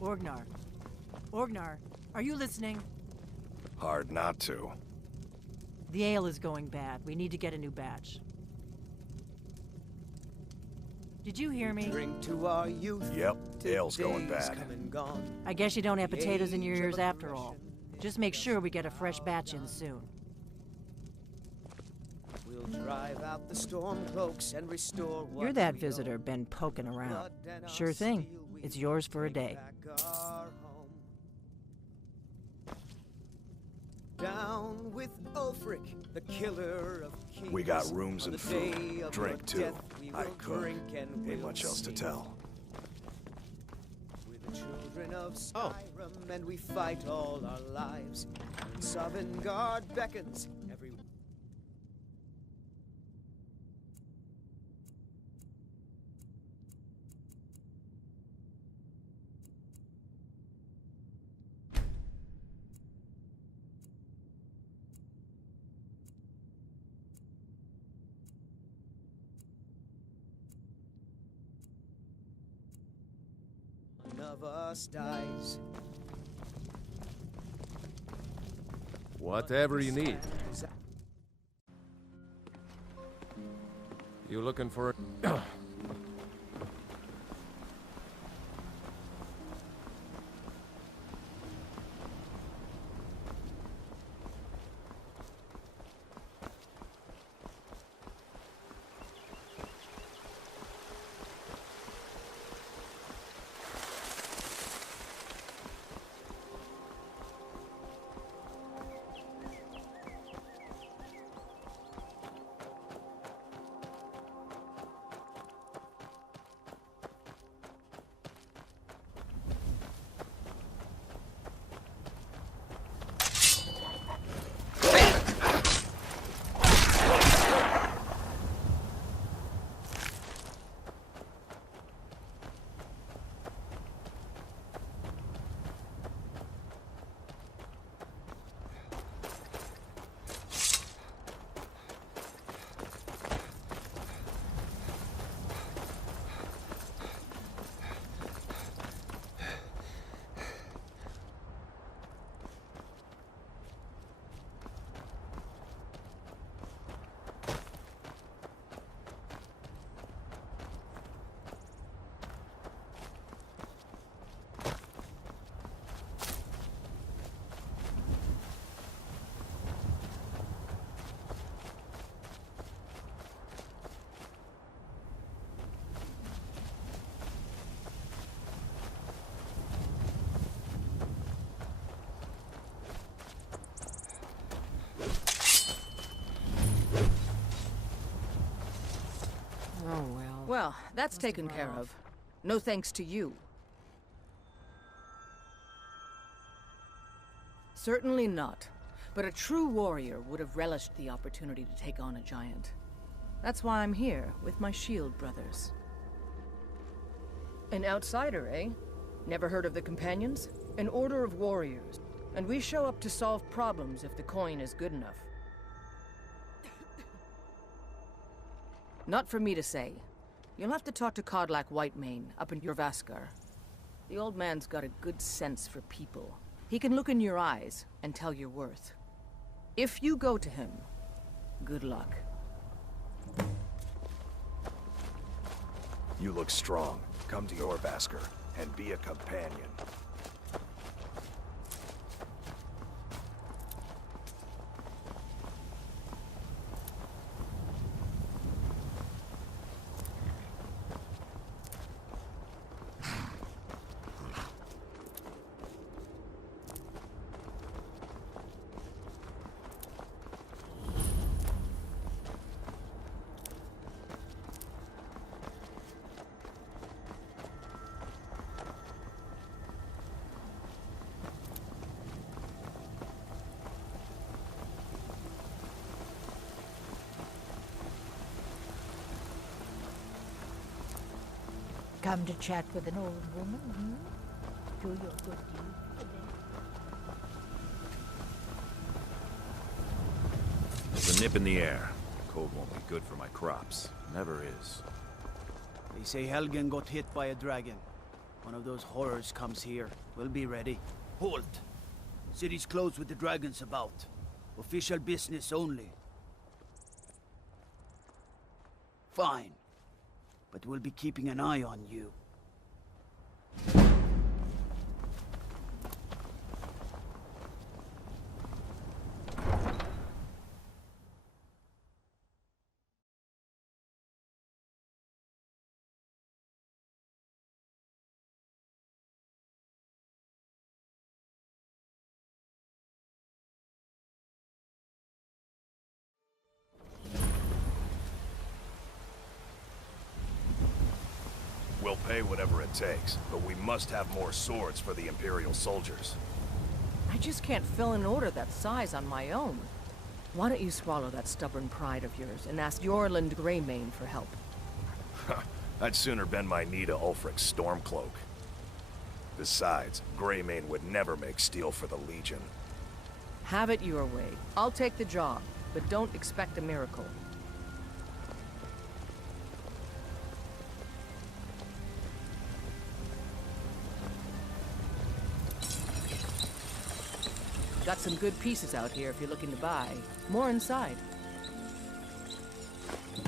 Orgnar. Orgnar, are you listening? Hard not to. The ale is going bad. We need to get a new batch. Did you hear me? Drink to our youth. Yep, ale's going bad. I guess you don't have potatoes in your ears after all. Just make sure we get a fresh batch in soon. We'll drive out the storm cloaks and restore what You're that we visitor own. been poking around. Blood and our Sure thing. steel we It's yours for a day. take back our home. Down with Ulfric, the killer of kings. We got rooms On and the day food, of drink your too. death, we I will cook. drink and Ain't we'll much else to sing. tell. We're the children of Skyrim, and we fight all our lives. When Sovngarde beckons, every one of us dies. Whatever you need. You looking for a... Oh, well. Well, that's taken care of. No thanks to you. Certainly not. But a true warrior would have relished the opportunity to take on a giant. That's why I'm here, with my shield brothers. An outsider, eh? Never heard of the Companions? An order of warriors. And we show up to solve problems if the coin is good enough. Not for me to say. You'll have to talk to Kodlak Whitemane up in Jorvaskar. The old man's got a good sense for people. He can look in your eyes and tell your worth. If you go to him, good luck. You look strong. Come to Jorvaskar and be a companion. Come to chat with an old woman, Do your good deed for them. There's a nip in the air. Cold won't be good for my crops. Never is. They say Helgen got hit by a dragon. One of those horrors comes here. We'll be ready. Halt! City's closed with the dragons about. Official business only. Fine. But we'll be keeping an eye on you. We'll pay whatever it takes, but we must have more swords for the Imperial soldiers. I just can't fill an order that size on my own. Why don't you swallow that stubborn pride of yours and ask Yorland Greymane for help? I'd sooner bend my knee to Ulfric's Stormcloak. Besides, Greymane would never make steel for the Legion. Have it your way. I'll take the job, but don't expect a miracle. Got some good pieces out here if you're looking to buy. More inside.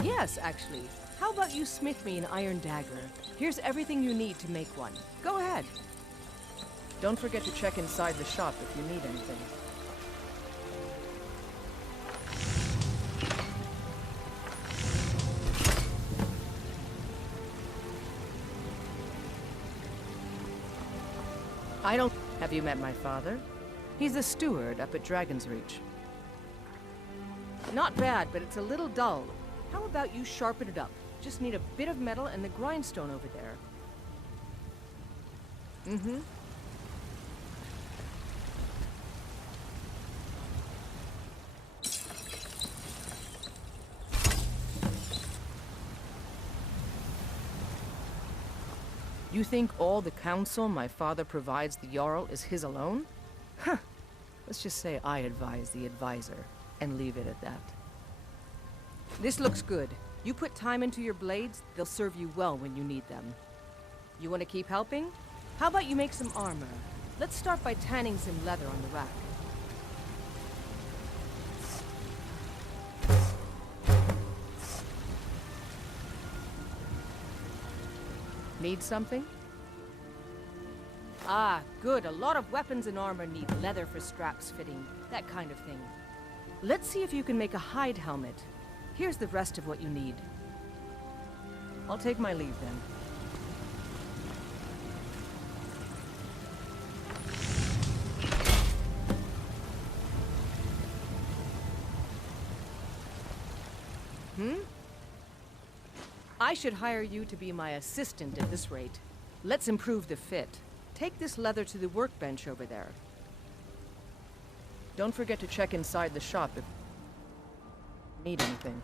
Yes, actually. How about you smith me an iron dagger? Here's everything you need to make one. Go ahead. Don't forget to check inside the shop if you need anything. Have you met my father? He's the steward up at Dragon's Reach. Not bad, but it's a little dull. How about you sharpen it up? Just need a bit of metal and the grindstone over there. Mm-hmm. You think all the counsel my father provides the Jarl is his alone? Huh. Let's just say I advise the advisor, and leave it at that. This looks good. You put time into your blades, they'll serve you well when you need them. You want to keep helping? How about you make some armor? Let's start by tanning some leather on the rack. Need something? Ah, good. A lot of weapons and armor need leather for straps fitting, that kind of thing. Let's see if you can make a hide helmet. Here's the rest of what you need. I'll take my leave then. I should hire you to be my assistant at this rate. Let's improve the fit. Take this leather to the workbench over there. Don't forget to check inside the shop if you need anything.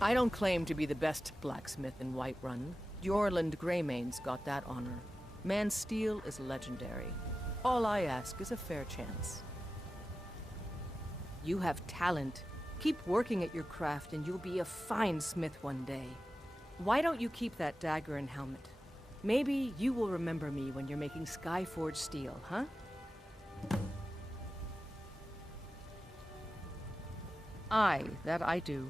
I don't claim to be the best blacksmith in Whiterun. Yorland Greymane's got that honor. Man's steel is legendary. All I ask is a fair chance. You have talent. Keep working at your craft and you'll be a fine smith one day. Why don't you keep that dagger and helmet? Maybe you will remember me when you're making Skyforged steel, huh? Aye, that I do.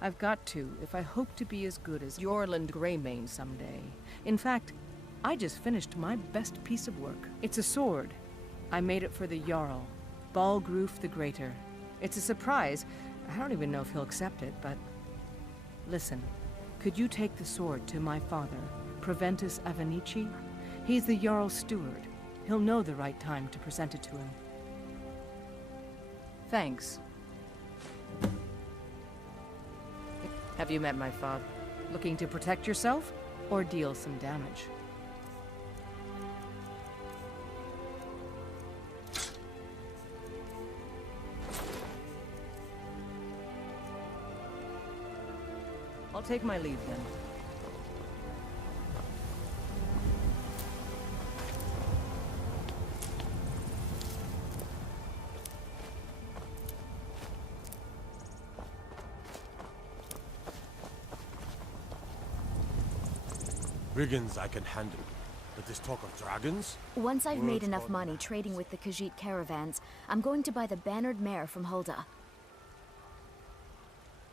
I've got to, if I hope to be as good as Yorland Greymane someday. In fact, I just finished my best piece of work. It's a sword. I made it for the Jarl, Balgruf the Greater. It's a surprise. I don't even know if he'll accept it, but... Listen, could you take the sword to my father, Proventus Avenici? He's the Jarl's steward. He'll know the right time to present it to him. Thanks. Have you met my father? Looking to protect yourself, or deal some damage? I'll take my leave then. brigands I can handle. But this talk of dragons? Once I've made Words enough on money maps. trading with the Khajiit caravans, I'm going to buy the bannered mare from Hulda.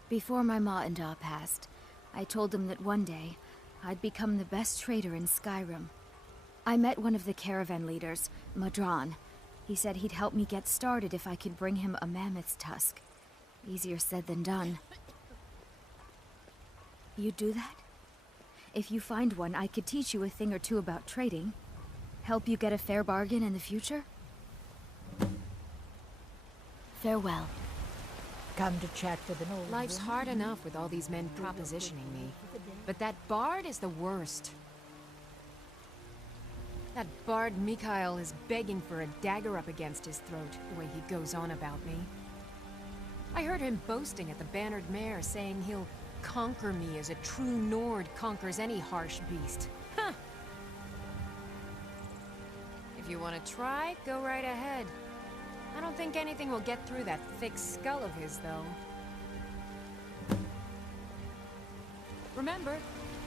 Before my ma and Da passed, I told them that one day, I'd become the best trader in Skyrim. I met one of the caravan leaders, Madran. He said he'd help me get started if I could bring him a mammoth's tusk. Easier said than done. You'd do that? If you find one, I could teach you a thing or two about trading. Help you get a fair bargain in the future? Farewell. Come to chat with an old Life's woman? hard enough with all these men propositioning me. But that bard is the worst. That bard Mikhail is begging for a dagger up against his throat, the way he goes on about me. I heard him boasting at the bannered mare, saying he'll conquer me as a true Nord conquers any harsh beast. Huh! If you want to try, go right ahead. I don't think anything will get through that thick skull of his, though. Remember,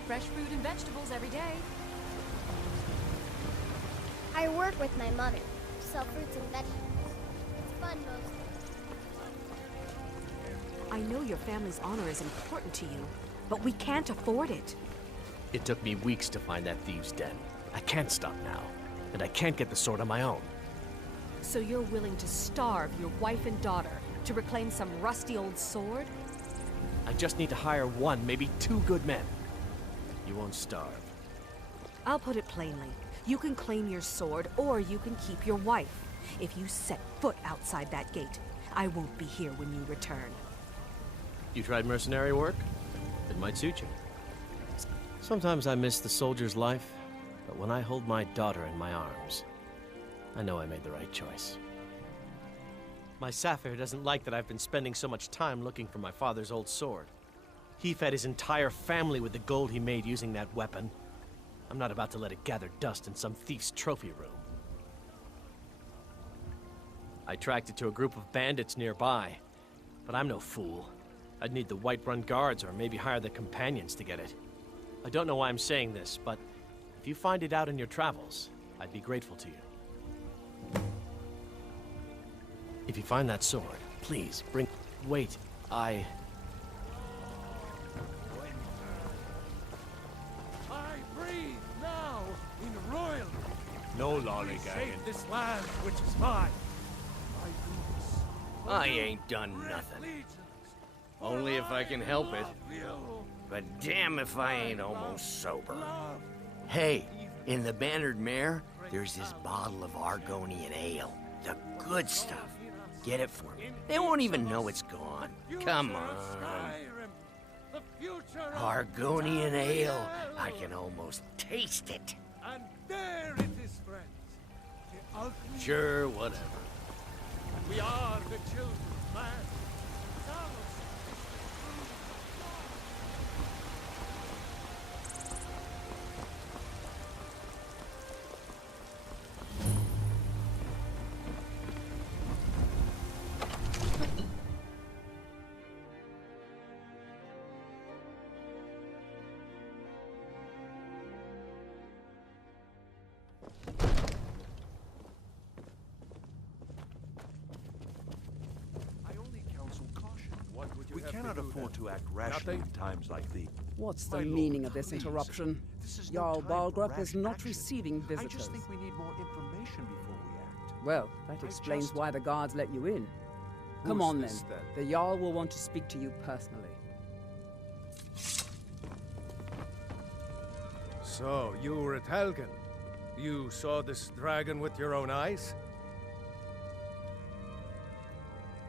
fresh fruit and vegetables every day. I work with my mother, sell fruits and vegetables. It's fun mostly. I know your family's honor is important to you, but we can't afford it. It took me weeks to find that thieves' den. I can't stop now, and I can't get the sword on my own. So you're willing to starve your wife and daughter to reclaim some rusty old sword? I just need to hire one, maybe two good men. You won't starve. I'll put it plainly. You can claim your sword, or you can keep your wife. If you set foot outside that gate, I won't be here when you return. You tried mercenary work? It might suit you. Sometimes I miss the soldier's life, but when I hold my daughter in my arms, I know I made the right choice. My Sapphire doesn't like that I've been spending so much time looking for my father's old sword. He fed his entire family with the gold he made using that weapon. I'm not about to let it gather dust in some thief's trophy room. I tracked it to a group of bandits nearby, but I'm no fool. I'd need the Whiterun guards or maybe hire the companions to get it. I don't know why I'm saying this, but if you find it out in your travels, I'd be grateful to you. If you find that sword, please bring... Wait, I breathe now in royalty. No lollygagging. This land which is mine. I do this. I ain't done nothing. Only if I can help it. But damn if I ain't almost sober. Hey, in the bannered mare, there's this bottle of Argonian ale. The good stuff. Get it for me. They won't even know it's gone. Come on. Argonian ale. I can almost taste it. And there it is, friends. Sure, whatever. We are the children's land. We cannot afford to act rashly in times like these. What's the meaning of this interruption? Jarl Balgrup is not receiving visitors. I just think we need more information before we act. Well, that explains why the guards let you in. Come on then. The Jarl will want to speak to you personally. So, you were at Helgen. You saw this dragon with your own eyes?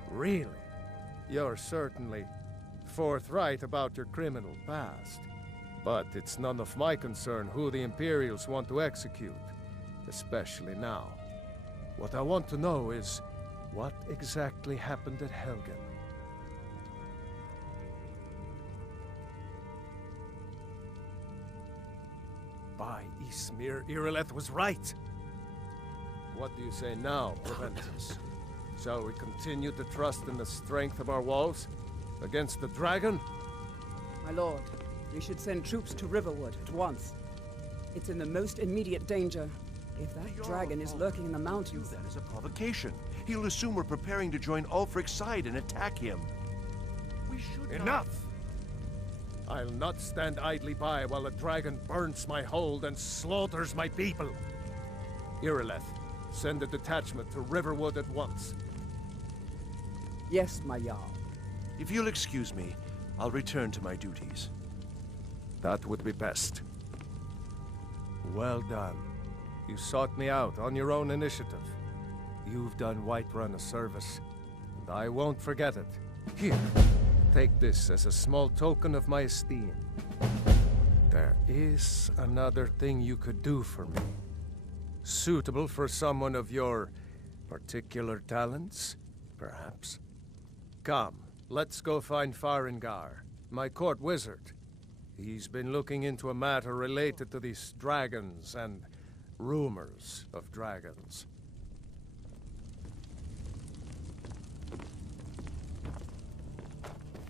Really? You're certainly forthright about your criminal past. But it's none of my concern who the Imperials want to execute, especially now. What I want to know is, what exactly happened at Helgen? By Ysmir, Irileth was right. What do you say now, Proventus? Shall we continue to trust in the strength of our walls against the dragon? My lord, we should send troops to Riverwood at once. It's in the most immediate danger. If that dragon is lurking in the mountains... That is a provocation. He'll assume we're preparing to join Ulfric's side and attack him. We should Enough! I'll not stand idly by while a dragon burns my hold and slaughters my people. Irileth, send a detachment to Riverwood at once. Yes, my Jarl. If you'll excuse me, I'll return to my duties. That would be best. Well done. You sought me out on your own initiative. You've done Whiterun a service, and I won't forget it. Here, take this as a small token of my esteem. There is another thing you could do for me. Suitable for someone of your particular talents, perhaps. Come, let's go find Farengar, my court wizard. He's been looking into a matter related to these dragons and rumors of dragons.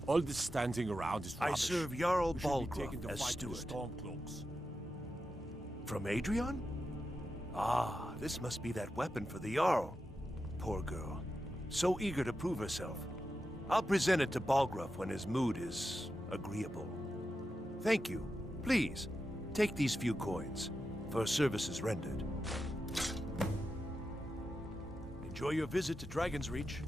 All this standing around is rubbish. I serve Jarl We should be taken Balgruuf to as fight the steward. Stormcloaks. From Adrian? Ah, this must be that weapon for the Jarl. Poor girl. So eager to prove herself. I'll present it to Balgruuf when his mood is agreeable. Thank you. Please, take these few coins for services rendered. Enjoy your visit to Dragon's Reach.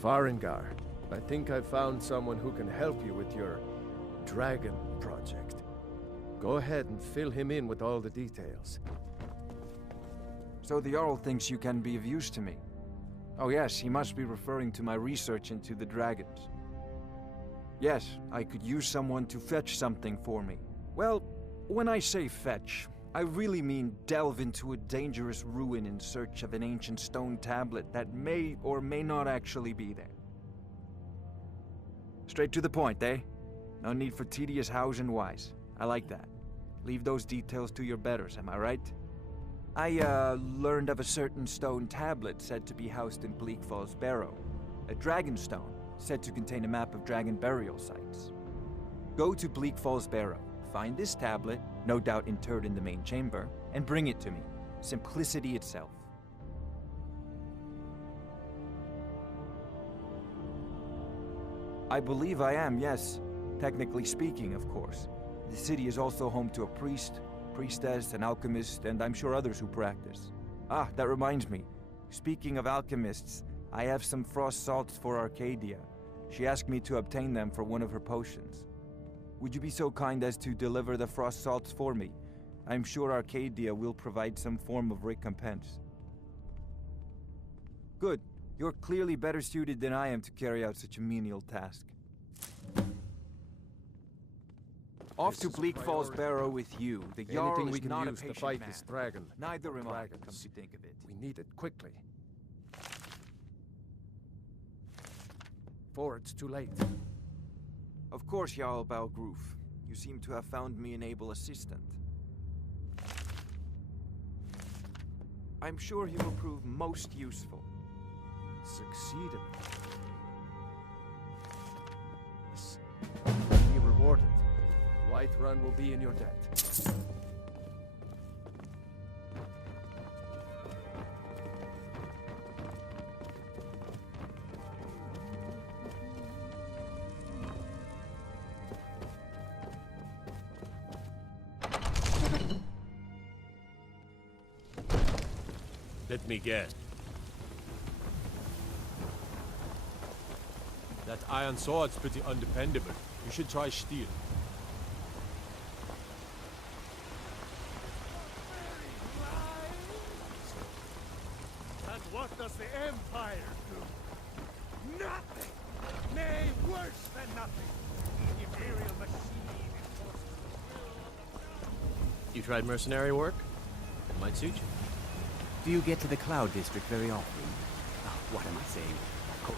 Farengar, I think I found someone who can help you with your dragon project. Go ahead and fill him in with all the details. So the Jarl thinks you can be of use to me. Oh yes, he must be referring to my research into the dragons. Yes, I could use someone to fetch something for me. Well, when I say fetch, I really mean delve into a dangerous ruin in search of an ancient stone tablet that may or may not actually be there. Straight to the point, eh? No need for tedious hows and whys. I like that. Leave those details to your betters, am I right? I, learned of a certain stone tablet said to be housed in Bleak Falls Barrow. A dragon stone, said to contain a map of dragon burial sites. Go to Bleak Falls Barrow, find this tablet, no doubt interred in the main chamber, and bring it to me. Simplicity itself. I believe I am, yes. Technically speaking, of course. The city is also home to a priest, priestess, an alchemist, and I'm sure others who practice. Ah, that reminds me. Speaking of alchemists, I have some frost salts for Arcadia. She asked me to obtain them for one of her potions. Would you be so kind as to deliver the frost salts for me? I'm sure Arcadia will provide some form of recompense. Good. You're clearly better suited than I am to carry out such a menial task. Off to Bleak Falls Barrow with you. The Jarl Anything we is can not use a to patient fight man. this dragon. Neither or am I, dragons. come to think of it. We need it quickly. Before it's too late. Of course, Jarl Balgruuf. You seem to have found me an able assistant. I'm sure he will prove most useful. Succeeded. Yes. Be rewarded. Whiterun will be in your debt. Let me guess. That iron sword's pretty undependable. You should try steel. And what does the Empire do? Nothing! Nay, worse than nothing! The Imperial machine enforces the will of the... You tried mercenary work? It might suit you. Do you get to the Cloud District very often? Oh, what am I saying? Cool.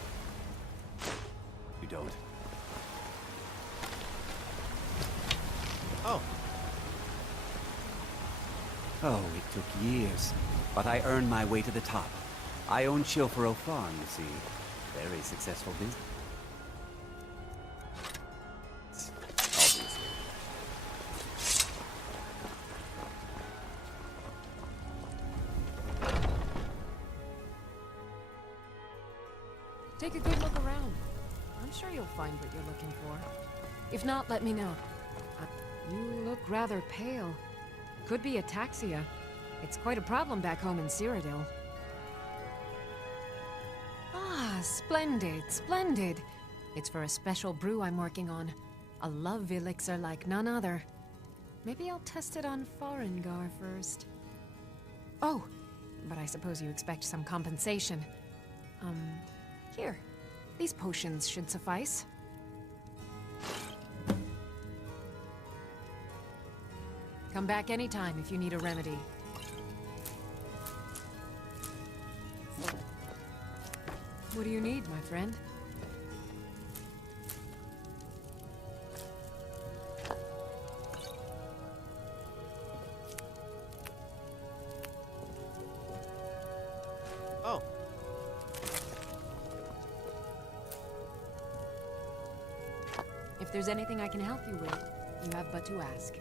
You don't. Oh. Oh, it took years. But I earned my way to the top. I own Chilfaro Farm, you see. Very successful business. Take a good look around. I'm sure you'll find what you're looking for. If not, let me know. You look rather pale. Could be ataxia. It's quite a problem back home in Cyrodiil. Ah, splendid, splendid. It's for a special brew I'm working on. A love elixir like none other. Maybe I'll test it on Farengar first. Oh, but I suppose you expect some compensation. Here. These potions should suffice. Come back anytime if you need a remedy. What do you need, my friend? Oh. If there's anything I can help you with, you have but to ask.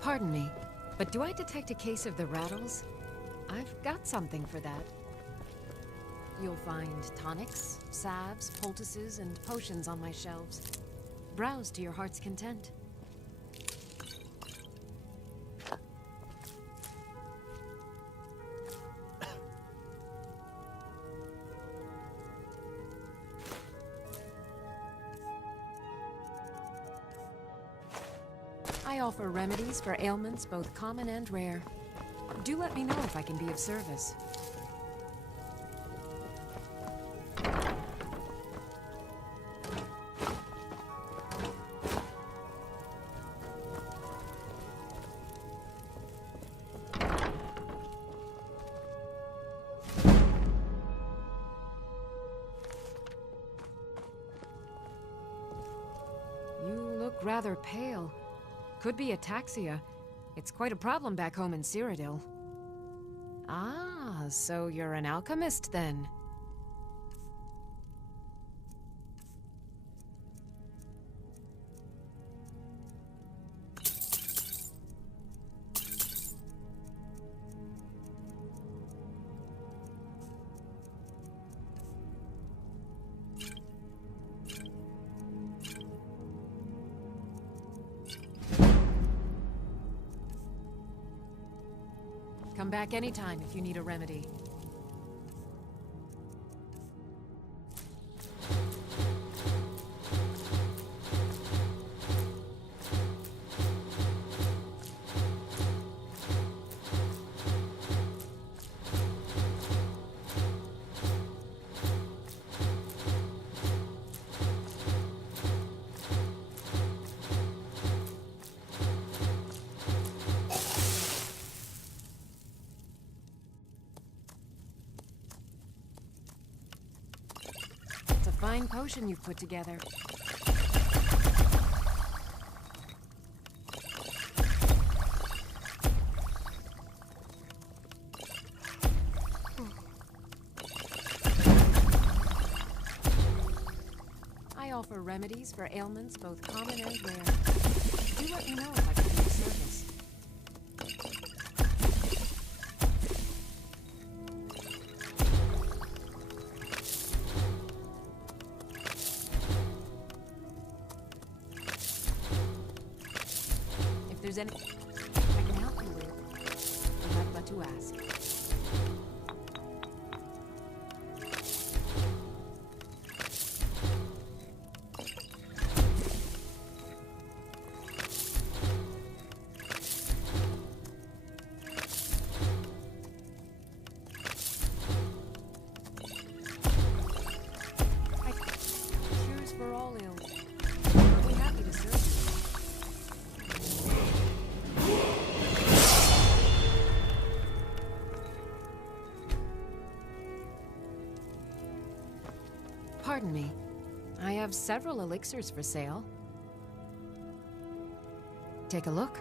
Pardon me, but do I detect a case of the rattles? I've got something for that. You'll find tonics, salves, poultices, and potions on my shelves. Browse to your heart's content. I offer remedies for ailments both common and rare. Do let me know if I can be of service. You look rather pale. Could be ataxia. It's quite a problem back home in Cyrodiil. Ah, so you're an alchemist then? Come back anytime if you need a remedy. Fine potion you've put together. I offer remedies for ailments both common and rare. Do let me know if I can be of service. If there's anything I can help you with, you have but to ask. Cures for all ills. I'll be happy to serve you. Pardon me. I have several elixirs for sale. Take a look.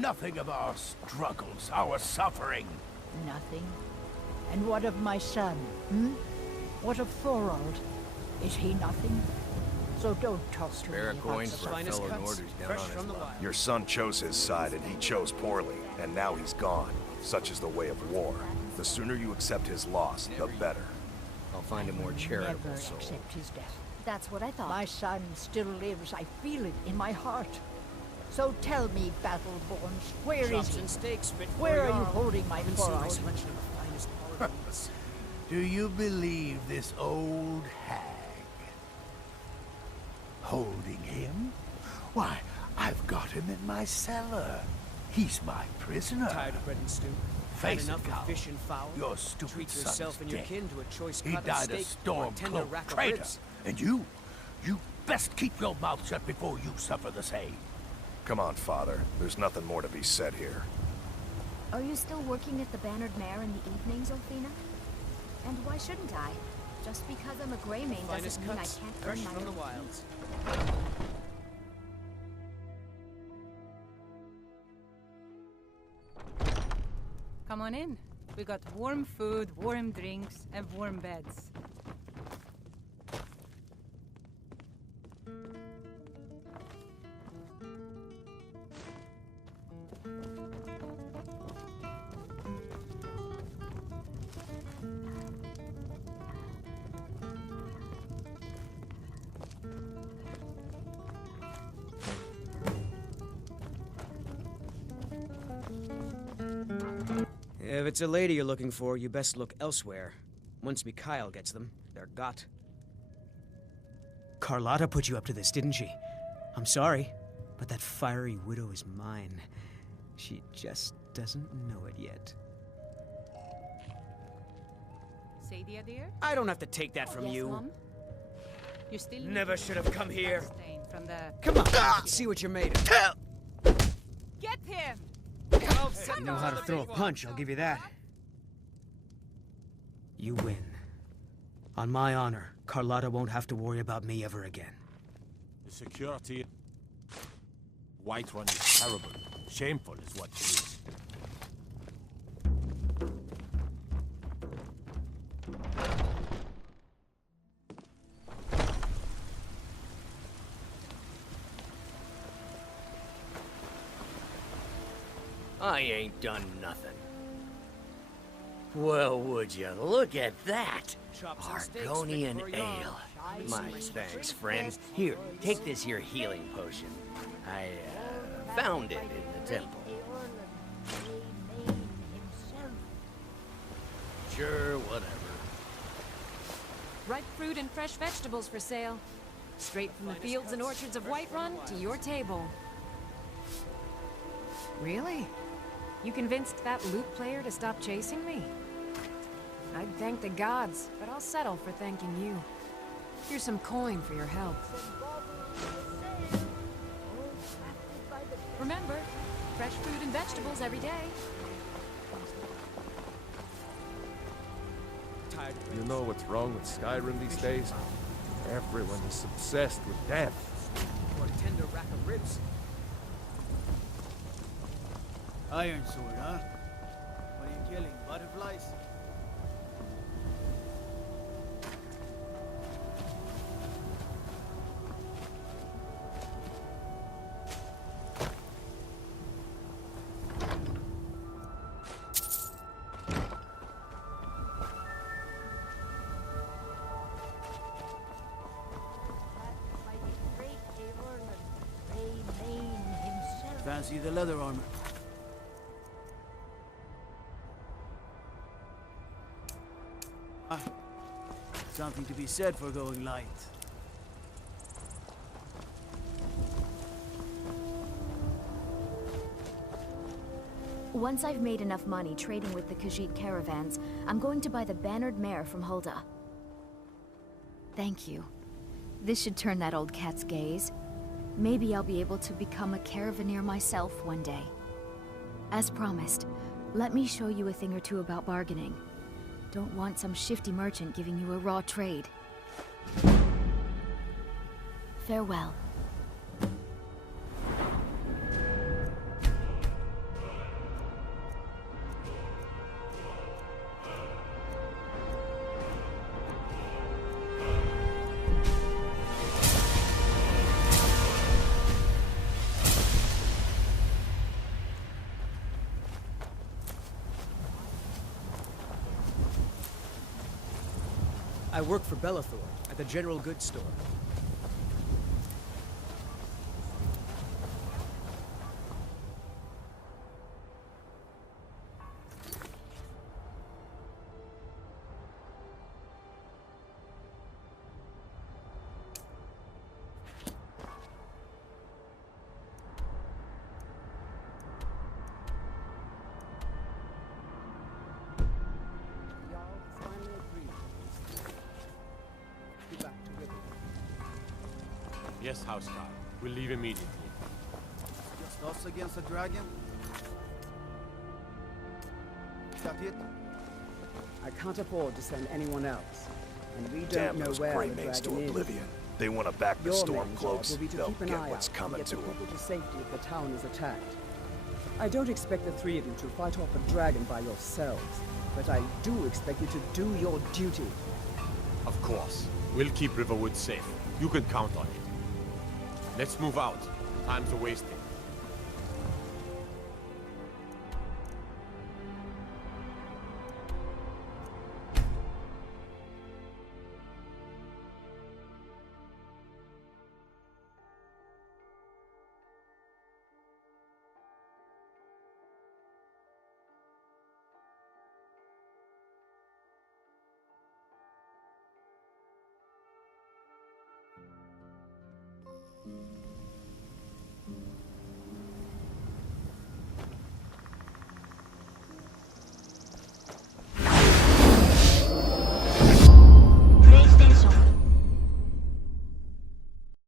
nothing of our struggles, our suffering. Nothing. And what of my son, hmm? What of Thorold? Is he nothing? So don't talk to me Spare a about coin the for a finest fellow cuts, Norders down fresh on his from the luck. wild. Your son chose his side, and he chose poorly, and now he's gone. Such is the way of war. The sooner you accept his loss, the better. I'll find a more charitable Never soul. accept his death. That's what I thought. My son still lives. I feel it in my heart. So tell me, Battleborns, where is Chops he? and steaks fit for Where are you Jarl. holding my Haven't seen my Thorold? selection of the finest holidays. Do you believe this old hag? Holding him? Why, I've got him in my cellar. He's my prisoner. Tired of bread and stew? Face Had enough it, Cal. of fish and fowl? Your stupid Treat son yourself is and your dead. kin to a choice He cut of died a steak or a tender stormcloak rack of traitor. ribs. And you best keep your mouth shut before you suffer the same. Come on, Father. There's nothing more to be said here. Are you still working at the Bannered Mare in the evenings, Ophina? And why shouldn't I? Just because I'm a Greymane Finest doesn't mean I cuts, can't fresh earn my from the own wilds. Come on in. We got warm food, warm drinks, and warm beds. If it's a lady you're looking for, you best look elsewhere. Once Mikhail gets them, they're got. Carlotta put you up to this, didn't she? I'm sorry, but that fiery widow is mine. She just doesn't know it yet. Sadia, dear? I don't have to take that from you. Mom? You still Never should have come here. Stain from the... Come on, see what you're made of. Get him! You know how to throw a punch, I'll give you that. You win. On my honor, Carlotta won't have to worry about me ever again. The security... Whiterun is terrible. Shameful is what it is. I ain't done nothing. Well, would you look at that? Argonian ale. My thanks, friend. Here, take this here healing potion. I, found it in the temple. Sure, whatever. Ripe fruit and fresh vegetables for sale. Straight from the fields and orchards of Whiterun to your table. Really? You convinced that lute player to stop chasing me? I'd thank the gods, but I'll settle for thanking you. Here's some coin for your help. Remember, fresh fruit and vegetables every day. You know what's wrong with Skyrim these days? Everyone is obsessed with death. Or a tender rack of ribs. Iron sword, huh? What are you killing? Butterflies? Fancy the leather armor. Something to be said for going light. Once I've made enough money trading with the Khajiit caravans, I'm going to buy the Bannered Mare from Hulda. Thank you. This should turn that old cat's gaze. Maybe I'll be able to become a caravaneer myself one day. As promised, let me show you a thing or two about bargaining. Don't want some shifty merchant giving you a raw trade. Farewell. I work for Bellathor at the General Goods Store. Yes, Housecarl. We'll leave immediately. Just us against the dragon? Is that it? I can't afford to send anyone else. And we don't Damn know those where Grey the Mains to dragon is. oblivion. They want to back the Your storm main job cloaks. will be to They'll keep an get eye what's out coming and to get the them. people to safety if the town is attacked. I don't expect the three of you to fight off a dragon by yourselves, but I do expect you to do your duty. Of course. We'll keep Riverwood safe. You can count on it. Let's move out. Time's a wasting.